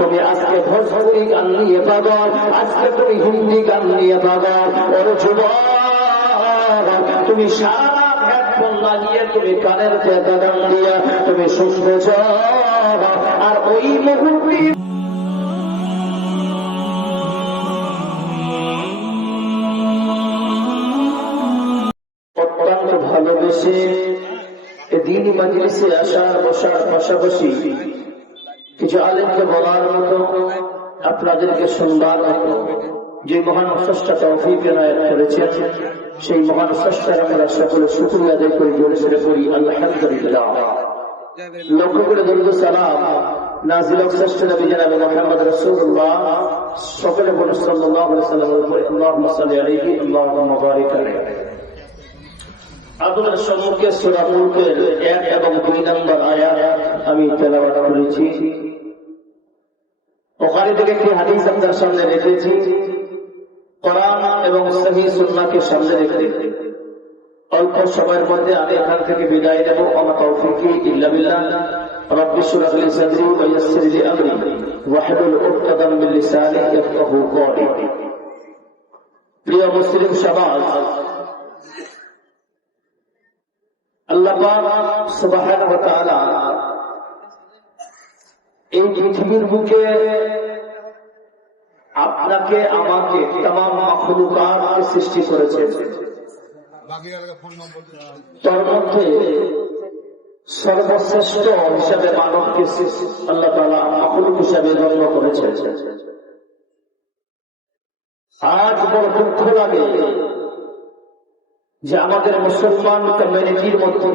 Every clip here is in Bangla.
তুমি আজকে ভোজপুরি গান নিয়ে পাগল আজকে তুমি হিন্দি গান নিয়ে পাগল ওর যুবক, তুমি অত্যন্ত ভালোবেসে দিন মজলিসে আসার বসার পাশাপাশি কিছু আলেমকে বলার মতো আপনাদেরকে শুনবার মতো যে মহান স্রষ্টা তৌফিক এনায়ত করেছেন, সেই মহান স্রষ্টার আমরা সকলে শুক্রিয়া আদায় করি, জোরে সরে করি, আলহামদুলিল্লাহ। লক্ষ্য করে দরুদ সালাম নাজিল শ্রেষ্ঠ আমি তেলাওয়াত করেছি। ওখানে থেকে একটি হাদিস আপনার সামনে রেখেছি। কোরআন এবং সহি সুন্নাকে সামনে রেখে অল্প সময়ের মধ্যে আমি এখান থেকে বিদায় নেব। আমার তৌফিকি ইল্লাবিল্লাহ আমার বিশ্ব রাখলি সাদরি ওয়াসিরি আমরি। ওয়াহিদুল উক্তাদাম বিল লিসানি ইয়াফকাহু কওলি। প্রিয় মুসলিম সমাজ, আল্লাহ পাক সুবহানাহু ওয়া তাআলা এই পৃথিবীর বুকে আপনাকে, আমাকে তাম মাখলুকাতকে সৃষ্টি করেছে। তার মধ্যে সর্বশ্রেষ্ঠ হিসাবে মানবকে আল্লাহ তালা মাখলুক হিসাবে গণ্য করেছে। আজ বড় দুঃখ লাগে যে আমাদের মুসলমান কমিউনিটির মধ্যে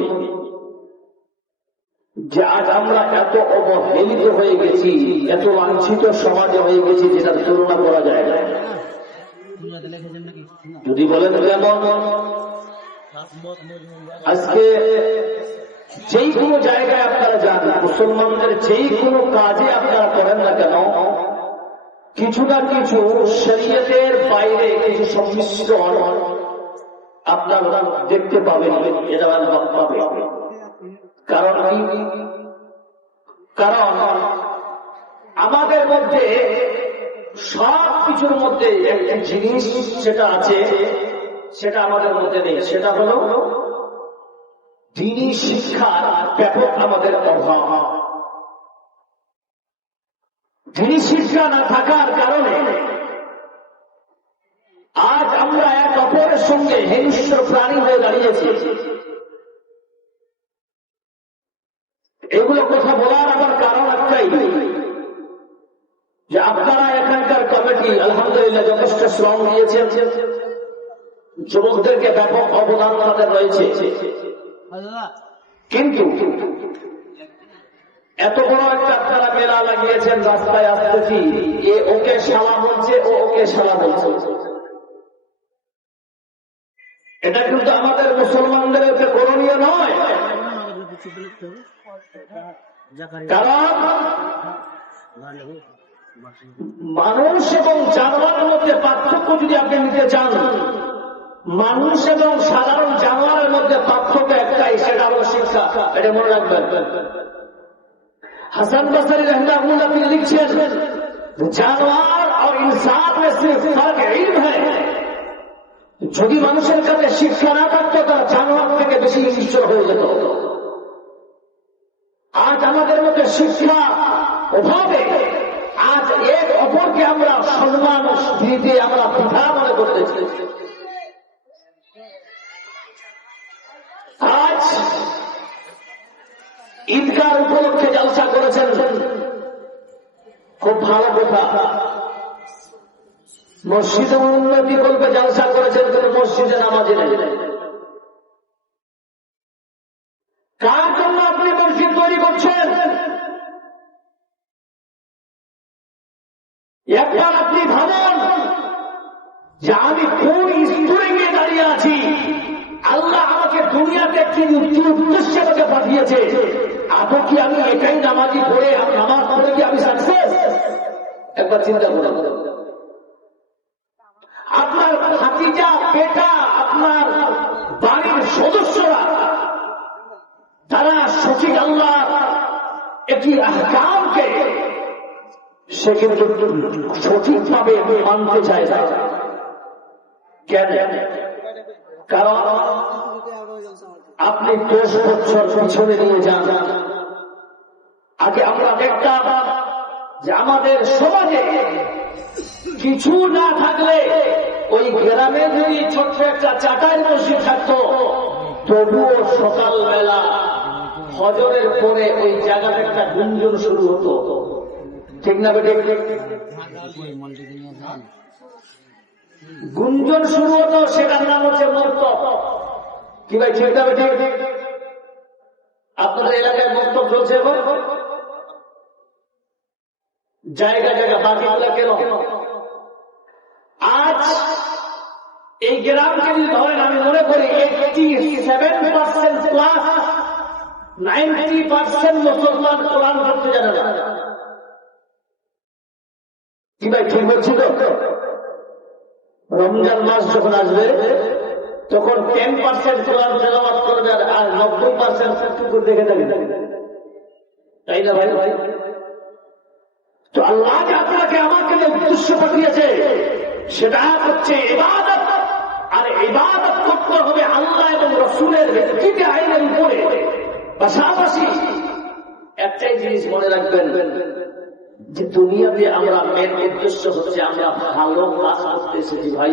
যে আজ আমরা এত অবহেলিত হয়ে গেছি, এত লাঞ্ছিত সমাজে হয়ে গেছি যেটার তুলনা করা যায় না। যদি বলেন কেমন আজকে যেই কোনো জায়গায় আপনারা যান, মুসলমানদের যেই কোনো কাজে আপনারা করেন না কেন, কিছু না কিছু শরীয়তের বাইরে কিছু সংমিশ্রণ আপনারা দেখতে পাবেন, এটা পাবে কারণ কি? কারণ আমাদের মধ্যে সব কিছুর মধ্যে একটি জিনিস সেটা আছে, সেটা আমাদের মধ্যে নেই। সেটা হলো দিনী শিক্ষার ব্যাপক আমাদের অভাব। দিনী শিক্ষা না থাকার কারণে আজ আমরা এক অপরের সঙ্গে হিংস্র প্রাণী হয়ে দাঁড়িয়েছি। এগুলো কথা বলার আমার কারণ একটাই, যে আপনারা এখানকার কমিটি, আলহামদুলিল্লাহ, যথেষ্ট শ্রম দিয়েছেন। যুবকদেরকে ব্যাপক অবদান তাদের রয়েছে। কিন্তু এত বড় একটা আপনারা মেলা লাগিয়েছেন রাস্তায় আসতেছি এ ওকে শালা বলছে, ও ওকে শালা বলছে। এটা কিন্তু আমাদের মুসলমানদের করণীয় নয়। মানুষ এবং জানোয়ার মধ্যে পার্থক্য যদি আপনি নিতে চান, মানুষ এবং সাধারণ জানোয়ারের মধ্যে পার্থক্য একটাই, সেটা হল শিক্ষা। এটা মনে রাখবেন। হাসান বাসারি রহমান আপনি লিখছেন, জানোয়ার আর ইনসান যদি মানুষের কাছে শিক্ষা না থাকতো তার জানোয়ার থেকে বেশি নিশ্চয় হয়ে যেত। আজ আমাদের মধ্যে শিক্ষা অভাবে আজ এক অপরকে আমরা সম্মান দিতে আমরা প্রথা মনে করতেছি আজ ঈদগার উপলক্ষে জলসা করেছেন খুব ভালো কথা। মসজিদে উন্নতি করবে, জলসা করেছেন কিন্তু মসজিদে নামাজি নেই কার জন্য আপনি মসজিদ তৈরি করছেন একবার আপনি ভাবেন যে আমি কোন স্তরে গিয়ে দাঁড়িয়ে আছি, আল্লাহ আমাকে দুনিয়াতে একটি উদ্দেশ্যে আমাকে পাঠিয়েছে। আদৌ কি আমি এটাই নামাজি পড়ে, নামাজ পড়ে কি আমি সাকসেস একবার চিন্তা করে আপনার ভাতিজা বেটা আপনার বাড়ির সদস্যরা তারা সঠিক আল্লাহ, একটি আহকামকে সে কিন্তু সঠিকভাবে মানতে চায় না। কেন? কারণ আপনি দশ বছর পিছনে নিয়ে যান। আগে আমরা দেখতাম যে আমাদের সমাজে কিছু না থাকলে ওই গ্রামে যদি ছোট্ট একটা চাটাই বসে থাকতো, তবুও সকালবেলা হজরের পরে ওই জায়গাটা একটা গুঞ্জন শুরু হতো। ঠিক না বেটে গুঞ্জন শুরু হতো, সেটার নাম হচ্ছে মক্ত কি ভাই, ঠিক না বেটে আপনাদের এলাকায় মক্তব চলছে জায়গা জায়গা, বাকিগুলা কেন? আজ এই গ্রামকে যদি ধরেন, আমি মনে করি eighty seven percent plus ninety percent মুসলমান কোরআন করতে জানে না। কি ভাই, ঠিক বলছি তো? রমজান মাস যখন আসবে, তখন টেন পার্সেন্ট কোরআন তেলাবাদ করবে আর নব্বই পার্সেন্ট দেখে থাকবে তাই না ভাই? ভাই তো আল্লাহ আপনাকে আমাকে যে উদ্দেশ্য পাঠিয়েছে, সেটা হচ্ছে ইবাদত। আর ইবাদত করতে হবে আল্লাহ এবং রসুলের ব্যক্তিকে আইনের উপরে। পাশাপাশি একটাই জিনিস মনে রাখবেন, যে দুনিয়াতে আমরা মেন উদ্দেশ্য হচ্ছে আমরা ভালো কাজ এসেছি ভাই,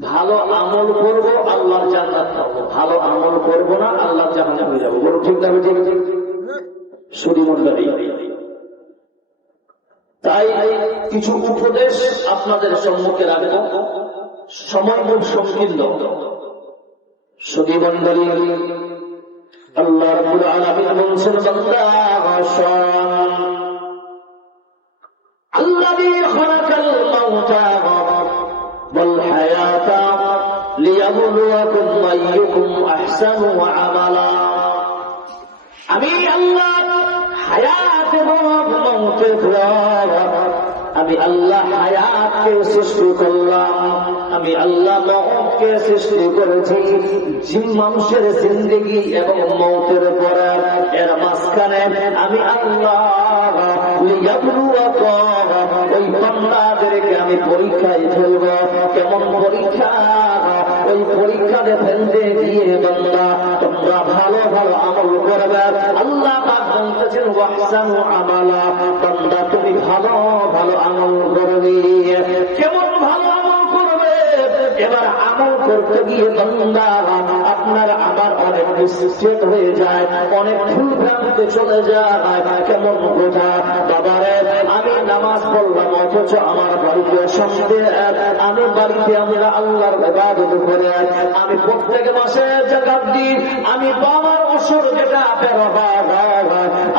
ভালো আমল করব, আল্লাহর জান্নাত ভালো আমল করব না, আল্লাহর জাহান্নামে হয়ে যাব। বলো, ঠিক থাকবে ঠিক? আছে সুরিমন্ডলী তাই কিছু উপদেশ আপনাদের সম্মুখে রাখব। সময় খুব সংকীর্ণ। সুদীমন্ডলী আল্লাহ বলছেন আমি আল্লাহ আমি আল্লাহ হায়াতকে সৃষ্টি করলাম। আমি আল্লাহ মহকে সৃষ্টি করেছি। জিন মানুষের জিন্দগি এবং মৌতের পর এর মাঝখানে আমি আল্লাহ ওই কন্যাদেরকে আমি পরীক্ষায় ফেলব। কেমন পরীক্ষা? ওই পরীক্ষাতে ফেলতে গিয়ে বন্ধা তোমরা ভালো ভালো আমল করবে। আল্লাহ পাক বলতেছেন, ওয়াহসানু আমালা। বন্ধা তুমি ভালো ভালো আমল করবে। কেমন ভালো আমল করবে? এবার আমল করতে গিয়ে বন্ধা আপনার আমার অনেক বিচ্ছেদ হয়ে যায়, অনেক ভুল ভ্রান্তে চলে যায়। কেমন বোঝা? বাবারে নামাজ পড়লাম, অথচ আমার বাড়িতে সঙ্গে আমি বাড়িতে আমরা আল্লাহর ইবাদত করে আমি প্রত্যেক মাসে জাকাত দিই, আমি বাবার অসর যেটা বের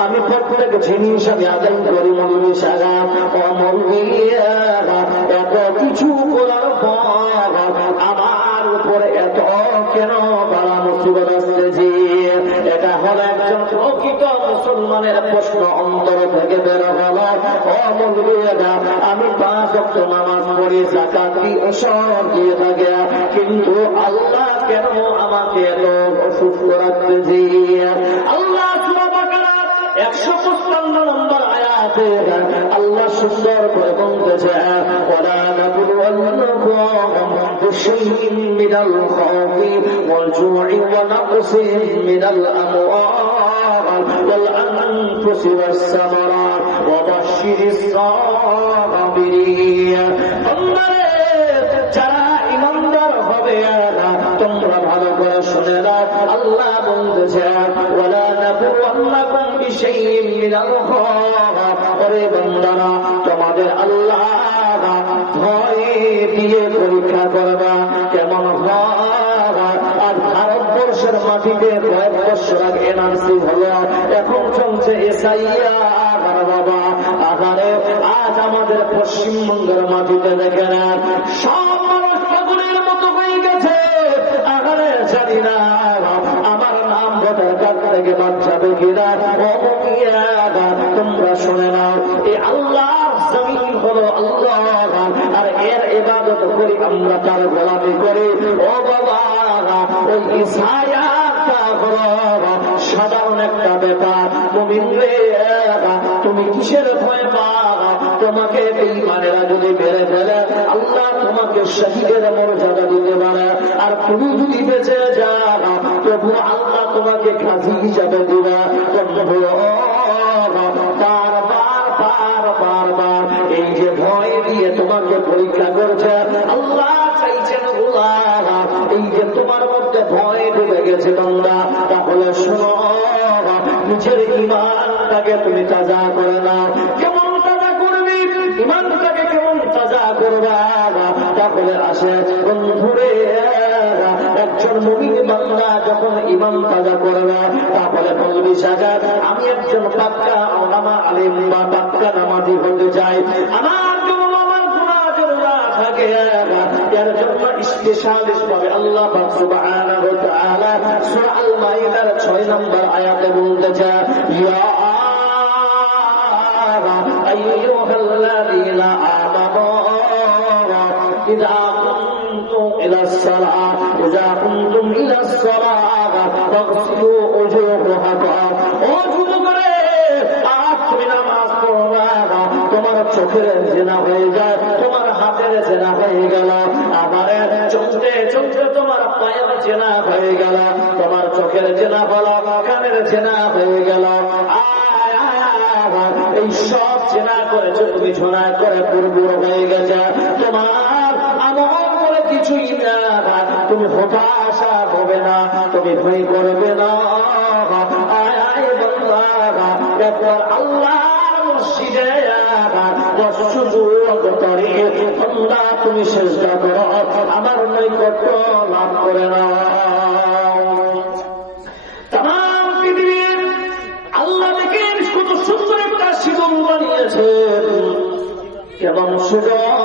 আমি প্রত্যেক জিনিস আমি আদায় করি মন্দির সাগা অমল এত কিছু করার পর আমার উপরে এত কেন বালা মুসিবত আসতেছি এটা হলো একজন প্রকৃত মুসলমানের প্রশ্ন অন্তর থেকে বের হলো অমূল্যা আমি পাঁচ অক্ট নামাজ পড়ি জাকাত দি ওসব দিয়ে থাকে কিন্তু আল্লাহ কেন আমাকে এত অসুস্থ রাখতেছি আল্লাহ একশো পঁচপান্ন নম্বর আয়াতে আল্লাহ সুন্দর করে বলতেছে ওরা بشيء من الخوف والجوع ونقص من الأموال والأنفس والثمرات وبشر الصابرين যারা ইমানদার হবে তোমরা ভালো করে শুনে না আল্লাহ বলতেছে ওলা নাবুয়ান্নাকুম বিশাইইন মিনাল খাওফ ওরে বান্দারা তোমাদের আল্লাহ ভয় দিয়ে পরীক্ষা করবা কেমন আর ভারতবর্ষের মাটিতে কয়েক বছর আগে এনআরসি হলো এখন পশ্চিমবঙ্গের মাটিতে দেখে না। সব মানুষ পাগলের মতো হয়ে গেছে। আধারে জানি না আমার নাম ভোটার কার্ড থেকে বাদ যাবে কিনা তোমরা শুনে নাও এই আল্লাহ আর এর ইবাদত করি আমরা তার গোলামি করি। ও বাবা, ওই ইসায়াতটা সাধারণ একটা ব্যাপার। তুমি তুমি কিসের ভয় পা তোমাকে বেঈমানেরা যদি মেরে ফেলে, আল্লাহ তোমাকে শহীদের মর্যাদা দিতে পারে। আর তুমি যদি বেঁচে যাও তবু আল্লাহ তোমাকে কাজী হিসাবে দিবা। বারবার বার এই যে ভয় দিয়ে তোমাকে পরীক্ষা করছে, আল্লাহ চাইছেন এই যে তোমার মধ্যে ভয় ঢুকে গেছে, বান্দা। তাজা করে নাও। কেমন তাজা করবি? ইমানটাকে কেমন তাজা করবা? তাহলে আসে বন্ধুরে একজন মুমিন বান্দা যখন ইমান তাজা করবে তাহলে বলবি সাজা আমি একজন পাক্কা ওলামা আলিম বা পাক্কা নামাজি হতে চাই। আমার জন্য আমার গুণা না থাকে এর জন্য স্পেশালিস্ট ভাবে আল্লাহ তাআলা সূরা আল মাইদার 6 নম্বর আয়াতে বলতেছে ইয়া ইযা قمتم إلى الصلاة إذا قمتم إلى الصلاة فاغسلوا وجوهكم وجوه করে আজ তুমি নামাজ পড়বা তোমার চোখের জেনা হয়ে যায় তোমার হাতের জেনা হয়ে গেল আবার চলতে চলতে তোমার পায়ের জেনা হয়ে গেল তোমার চোখের জেনা হলো কানের জেনা হয়ে গেল আয় আয় আয় এই সব চেনা করে চোখ বিছনা করে পূর্ব হয়ে গেছে তোমার আমল করে কিছুই না, তুমি হতাশা হবে না, তুমি ভয় করবে না। আল্লাহ তুমি চেষ্টা করো, আমার নৈকট্য লাভ করে না। আল্লাহ কত সুন্দর একটা শিবম বানিয়েছে। কেমন সুযোগ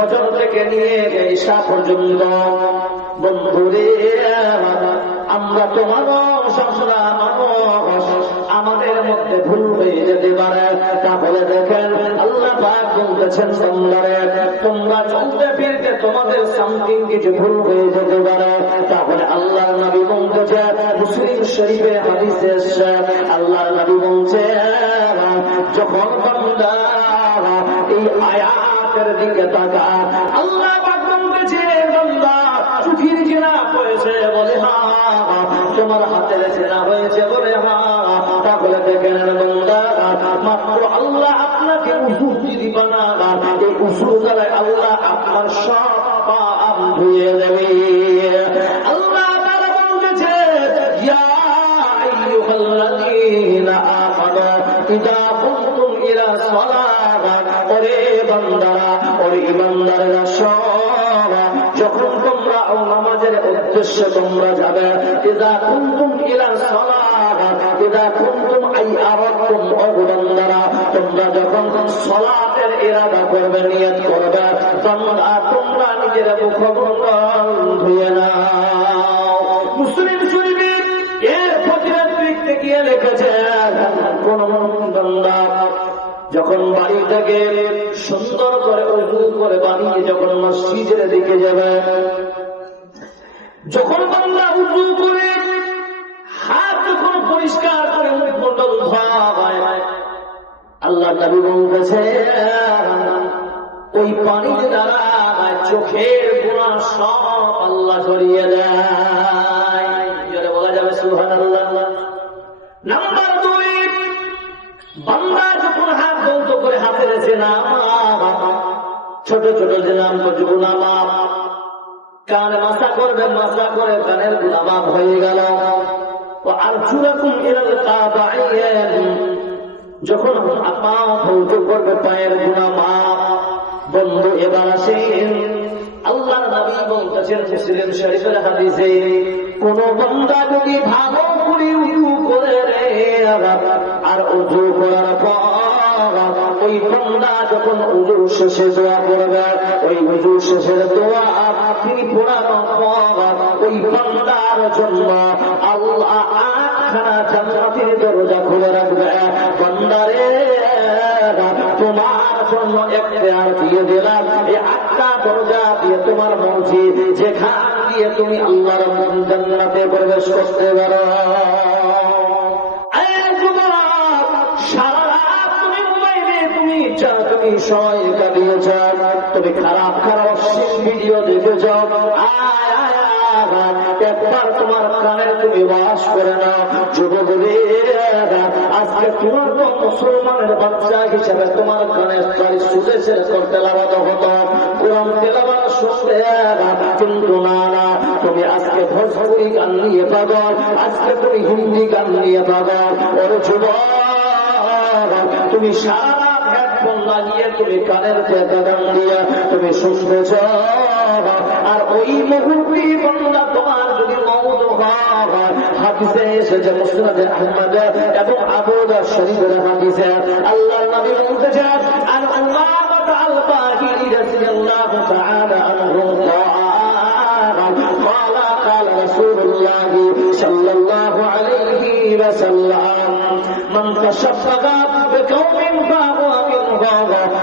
ভজন থেকে নিয়ে ঈশা পর্যন্ত। বন্ধুরে, আমরা তো মানুষ, আমরা মানুষ। আমাদের মধ্যে ভুল হয়ে যেতে পারে। তাহলে দেখেন, আল্লাহ পাক বলতেছেন তোমরা তোমরা চলতে ফিরতে তোমাদের সামথিং কিছু ভুল হয়ে যেতে পারে। তাহলে আল্লাহ নবী বলতেছে, মুসলিম শরীফের হাদিসে এসছে আল্লাহ নবী বলছে, যখন বান্দা এই আয়াতের দিকে তাকা আল্লাহ বলতেছে, বান্দা চুকির জেনা হয়েছে বলে হা। তোমার হাতের জেনা হয়েছে বলে হা। তাহলে দেখেন বান্দা, মাত্র আল্লাহ আপনাকে উসুর যদি এই উসুর দ্বারা আল্লাহ আপনার সব পা ধুয়ে দেবে। ইমানদারেরা সব। যখন তোমরা নামাজের উদ্দেশ্যে তোমরা যাবে, ইদা কুনতুম ইলা ইদা কুনতুম আই আরাদতুম ও তোমরা যখন সালাতের ইরাদা করবে, নিয়ত করবে তোমরা তোমরা নিজের মুখমণ্ডল ধুয়ে নাও। মুসলিম কোন বান্দা যখন বাড়ি থেকে সুন্দর করে উজু করে বানিয়ে যখন মসজিদের দিকে যাবে, যখন বাংলা উজু করে হাত যখন পরিষ্কার করে মুখমণ্ডল ধোয়া আল্লাহ নবী বলতেছে, ওই পানির দ্বারা চোখের গুণা সব আল্লাহ সরিয়ে দেয়। বলা যাবে সুহান আল্লাহ নাম্বার দুই বাংলা হাত বলতো করে হাতে রেছে না ছোট ছোট মাসা মাসা করে কানের হয়ে গেল। যখন করবে পায়ের গুনামা বন্ধু এবার আসেন। আল্লাহ নবী বলতেছেন শরীফের হাদিসে, কোন বন্দা যদি ভালো করে করে রে আর উজু করার পর ওই বন্দা যখন উজু শেষে দোয়া করবে, ওই উজু শেষের দোয়া তিনি পড়ানো পর ওই বন্দার জন্য আল্লাহ আটখানা দরজা খুলে রাখবে। বন্দারে, তোমার জন্য এখতিয়ার দিয়ে দিলাম। এই আটটা দরজা দিয়ে তোমার মর্জি যেখান দিয়ে তুমি আল্লাহর জান্নাতে প্রবেশ করতে পারো। তুমি সময় কাটিয়ে যাও তুমি খারাপ খারাপ অশ্লীল ভিডিও দেখে যাও আয় আয় আয়, একবার তোমার কানে তুমি বাস করে নাও যুবকদের। আজকে তোমার তো মুসলমানের বাচ্চা হিসেবে তোমার কানে সারি সুদে ছেড়ে করতে লাগাতে হতো। কোরআন তেলাবার শুনতে কিন্তু না। তুমি আজকে ভোজপুরি গান নিয়ে পাগল আজকে তুমি হিন্দি গান নিয়ে পাগল। ওর যুবক তুমি সারা লাগিয়ে তুমি কানের পেতে গান দিয়ে তুমি শুনতে চাও আর ওই মুহূর্তে বন্ধা তোমার যদি মৌত হয় হাদিসে এসেছে মুসনাদে আহমদ এবং আবুদ শরীফের হাদিসে আল্লাহ নবী বলতেছেন আর আল্লাহ আল বাহিরি রাদিয়াল্লাহু তাআলা আনহু قال قال رسول الله صلى الله عليه وسلم من تشفق بقوم فهو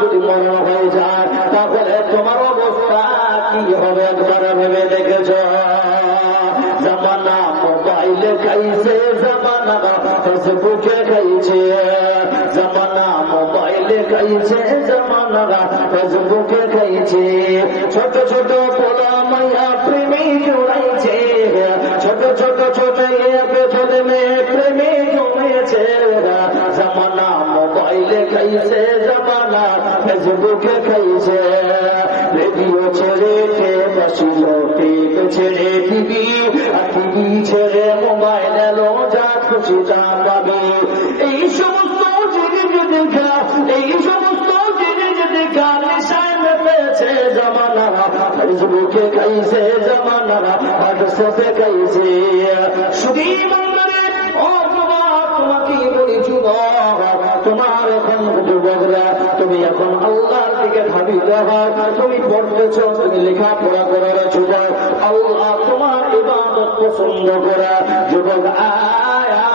যদি মরণ হয়ে যায়, তাহলে তোমার অবস্থা কি হবে একবার ভেবে দেখেছ? জামানা মোবাইলে খাইছে জামানা ফেসবুকে খাইছে জামানা মোবাইলে খাইছে জামানা ফেসবুকে খাইছে ছোট ছোট পোলা মাইয়া প্রেমে জড়াইছে ছোট ছোট ছোট ছেলে মেয়ে প্রেমে জমেছে জামানা মোবাইলে খাইছে জামানা, ফেসবুকে খাইছে রেডিও ছেড়ে বসিল টেপ ছেড়ে টিভি আর টিভি ছেড়ে মোবাইল এলো, যা খুশি তা পাবে। এই সমস্ত জিনিস দেখা এই সমস্ত জিনিস দেখা নেশায় মেতেছে জামানা। ফেসবুকে খাইছে জামানা, হোয়াটসঅ্যাপে খাইছে শুধু তোমাকে বলি, যুবক, তোমার এখন যুবকরা তুমি এখন আল্লাহর দিকে ধাবিত হয় তুমি পড়তেছ, তুমি লেখাপড়া করার যুবক। আল্লাহ তোমার ইবাদত পছন্দ করা। যুবক, আয়া।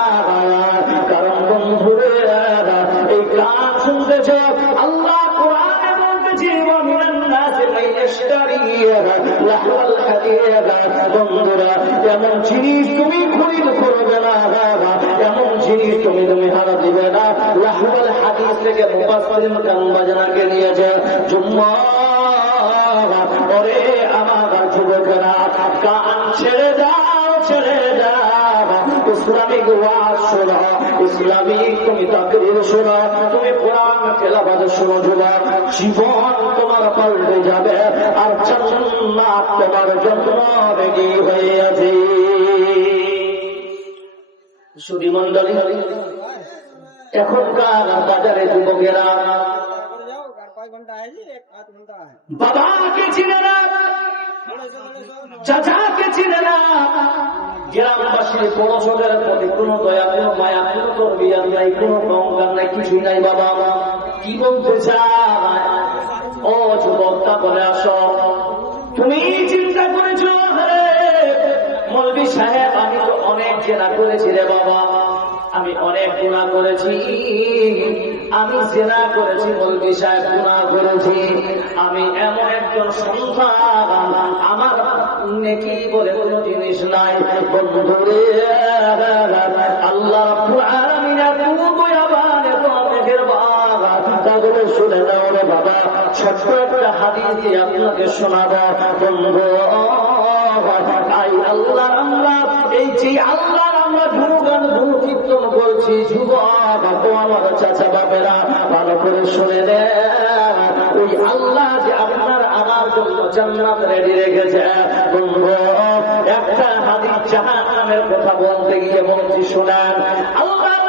কারণ বন্ধুরে, এই কাজ শুনতেছ আল্লাহ বন্ধুরা, এমন জিনিস তুমি খরিদ করবে না এমন জিনিস তুমি তুমি হারা দিবে না। লাহওয়াল হাদিস থেকে মুফাসসিরিন গান বাজনাকে নিয়েছে জুম্মা, ওরে আমার যুবকেরা গান ছেড়ে দাও ছেড়ে দাও ইসলামিক ওয়াজ শোনো, ইসলামিক তুমি তাকরীর শোনো, তুমি কোরআন তেলাওয়াত শোনো যুবক। জীবন পাল্টে যাবে আর জান্নাত তোমার জন্য রেডি হয়ে আছে। সুবিমন্ডলী এখনকার বাজারে যুবকেরা বাবাকে চিনে না, চাচাকে চিনে না। গ্রামবাসীর পড়শোদের প্রতি কোনো দয়া, কোনো মায়া, কোনো তরবিয়াত নাই, কোনো অহংকার নাই, কিছুই নাই বাবা। কি বলতে চায়? ও যুবকটা বলে আসো। তুমি চিন্তা করেছ? হে মৌলবী সাহেব, আমি তো অনেক জেনা করেছি রে বাবা। আমি অনেক গুণা করেছি। আমি জেনা করেছি মৌলবী সাহেব, গুণা করেছি। আমি এমন একজন সন্তান, আমার নেকি বলে কোনো জিনিস নাই। বন্ধুরে, আল্লাহ তাহলে শুনে নাও রে বাবা। ছোট্ট একটা হাদিস দিয়ে আপনাকে শোনাবো বন্ধু, তাই আল্লাহ, আমরা এই যে আল্লাহ, আমরা গুণগান গুণ কীর্তন আমার চাচা ভালো করে শুনে ওই আল্লাহ যে আপনার আমার জন্য রেডি রেখেছে। বন্ধু, একটা হাদিস কথা বলতে গিয়ে বলছি, শোনেন। আল্লাহ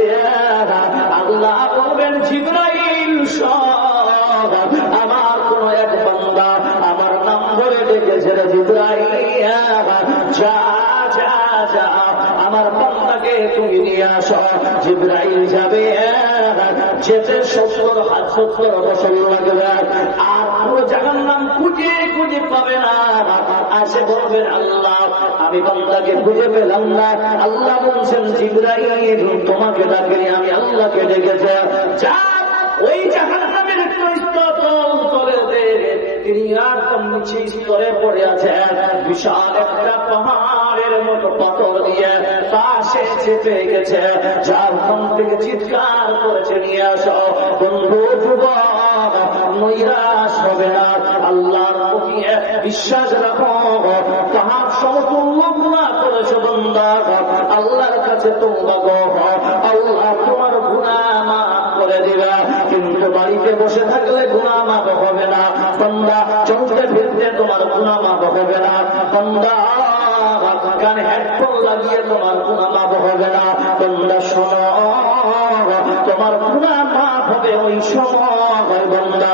নিয়ে আসো। জিব্রাইল যাবে যেতে সত্তর হাত সত্তর বছর লাগবে। আর পুরো জায়গার নাম খুঁজে খুঁজে পাবে না। আসে বলবেন আল্লাহ, আমি বান্দাকে খুঁজে পেলাম না। আল্লাহ বলছেন, জিব্রাইল, তোমাকে ডাকেনি আমি আল্লাহকে ডেকেছে। যা, ওই জাহান নামের একটু তিনি একদম নিচে স্তরে পড়ে আছে বিশাল একটা পাহাড়ের মতো বিশ্বাস রাখো। তাহার করেছে বন্ধা আল্লাহর কাছে তোমরা আল্লাহ তোমার গুণা মাফ করে দিবা। কিন্তু বাড়িতে বসে থাকলে গুণা মাফ হবে না। বন্ধা চলতে ফিরতে তোমার গুণা মাফ হবে না। বন্ধা কানে হেডফোন লাগিয়ে তোমার গুণা লাভ হবে না। তোমরা শোনো, তোমার গুণা লাভ হবে ওই সময়, বন্ধা।